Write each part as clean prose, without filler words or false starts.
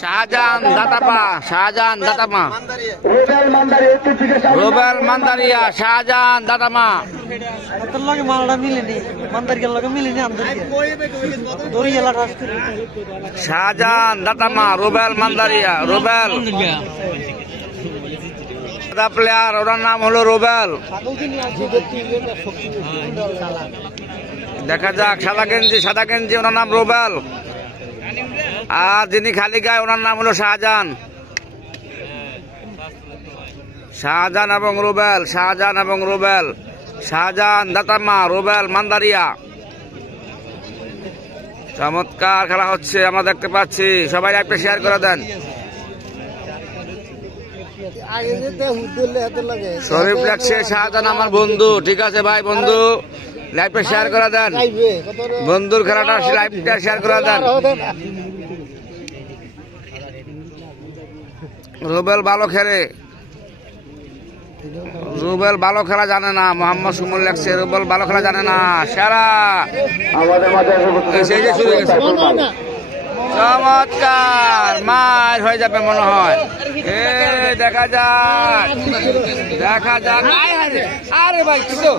Shahjahan দাতাপা, Shahjahan দাতামা, Rubel মান্দারিয়া, Shahjahan দাতামা। Shahjahan দাতামা, Rubel মান্দারিয়া, Rubel player, ওনার নাম হলো রুবেল। দেখা যাক, সাদা গেঞ্জি ওনার নাম রুবেল, আর যিনি খালি গায়ে ওনার নাম হলো শাহজাহান। শাহজাহান এবং রুবেল, শাহজাহান এবং রুবেল, শাহজাহান দাতামা, রুবেল মান্দারিয়া। চমৎকার খেলা হচ্ছে, আমরা দেখতে পাচ্ছি। সবাই একটা শেয়ার করে দেন। শরীফ লাগছে, শাহজাহান আমার বন্ধু। ঠিক আছে ভাই, বন্ধু লাইভটা শেয়ার করে দেন, বন্ধুর খেলাটা লাইভটা শেয়ার করে দেন। রুবেল ভালো খেলে, রুবেল ভালো খেলা জানে না। মোহাম্মদ সুমন লাগছে, রুবেল ভালো খেলা জানে না। সারা চমৎকার মার হয়ে যাবে মনে হয়। দেখা যাক, দেখা যাক। আরে ভাই কিছু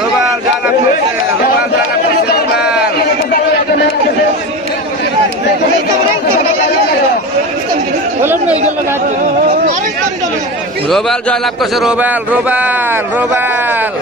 রুবেল জানা করছে, রুবেল জানা করছে, রুবেল জয়লাভ করছে। রুবেল, রুবেল, রুবেল